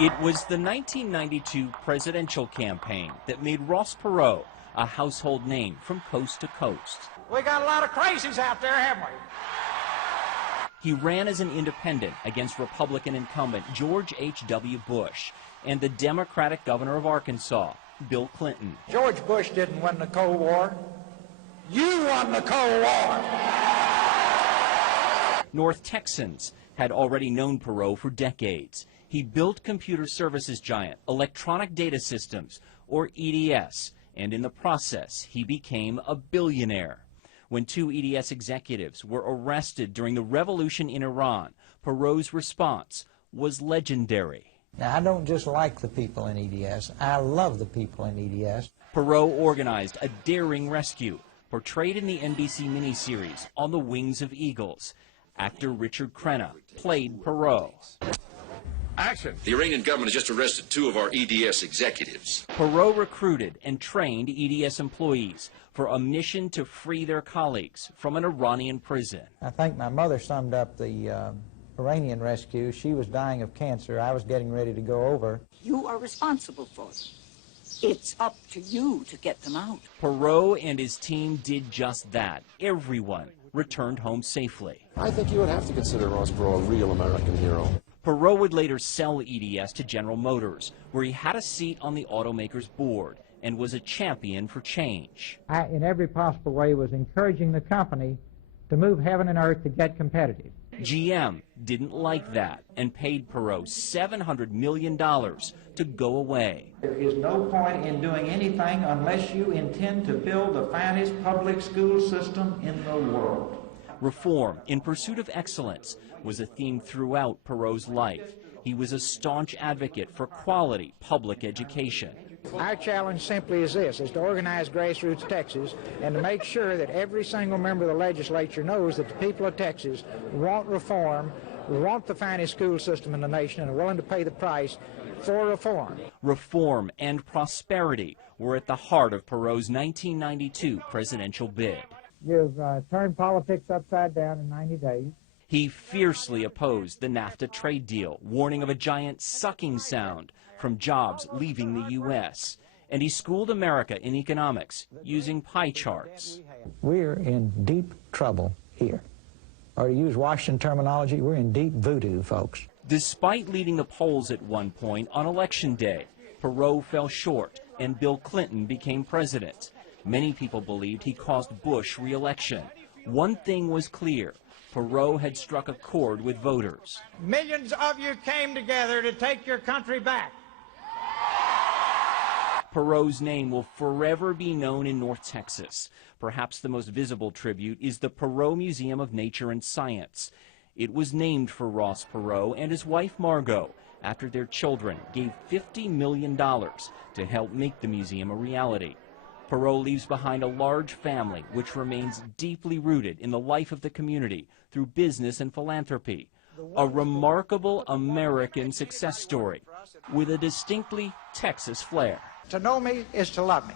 It was the 1992 presidential campaign that made Ross Perot a household name from coast to coast. We got a lot of crazies out there, haven't we? He ran as an independent against Republican incumbent George H.W. Bush and the Democratic governor of Arkansas, Bill Clinton. George Bush didn't win the Cold War. You won the Cold War! North Texans had already known Perot for decades. He built computer services giant Electronic Data Systems, or EDS, and in the process, he became a billionaire. When two EDS executives were arrested during the revolution in Iran, Perot's response was legendary. Now, I don't just like the people in EDS, I love the people in EDS. Perot organized a daring rescue, portrayed in the NBC miniseries On the Wings of Eagles. Actor Richard Crenna played Perot. Action. The Iranian government has just arrested two of our EDS executives. Perot recruited and trained EDS employees for a mission to free their colleagues from an Iranian prison. I think my mother summed up the Iranian rescue. She was dying of cancer. I was getting ready to go over. You are responsible for them. It's up to you to get them out. Perot and his team did just that. Everyone returned home safely. I think you would have to consider Ross Perot a real American hero. Perot would later sell EDS to General Motors, where he had a seat on the automaker's board and was a champion for change. I, in every possible way, was encouraging the company to move heaven and earth to get competitive. GM didn't like that and paid Perot $700 million to go away. There is no point in doing anything unless you intend to build the finest public school system in the world. Reform in pursuit of excellence was a theme throughout Perot's life. He was a staunch advocate for quality public education. Our challenge simply is this, is to organize grassroots Texas and to make sure that every single member of the legislature knows that the people of Texas want reform, want the finest school system in the nation, and are willing to pay the price for reform. Reform and prosperity were at the heart of Perot's 1992 presidential bid. You've turned politics upside down in 90 days. He fiercely opposed the NAFTA trade deal, warning of a giant sucking sound from jobs leaving the U.S. And he schooled America in economics using pie charts. We're in deep trouble here. Or to use Washington terminology, we're in deep voodoo, folks. Despite leading the polls at one point on Election Day, Perot fell short and Bill Clinton became president. Many people believed he cost Bush re-election. One thing was clear. Perot had struck a chord with voters. Millions of you came together to take your country back. Perot's name will forever be known in North Texas. Perhaps the most visible tribute is the Perot Museum of Nature and Science. It was named for Ross Perot and his wife Margot after their children gave $50 million to help make the museum a reality. Perot leaves behind a large family which remains deeply rooted in the life of the community through business and philanthropy. A remarkable American success story with a distinctly Texas flair. To know me is to love me.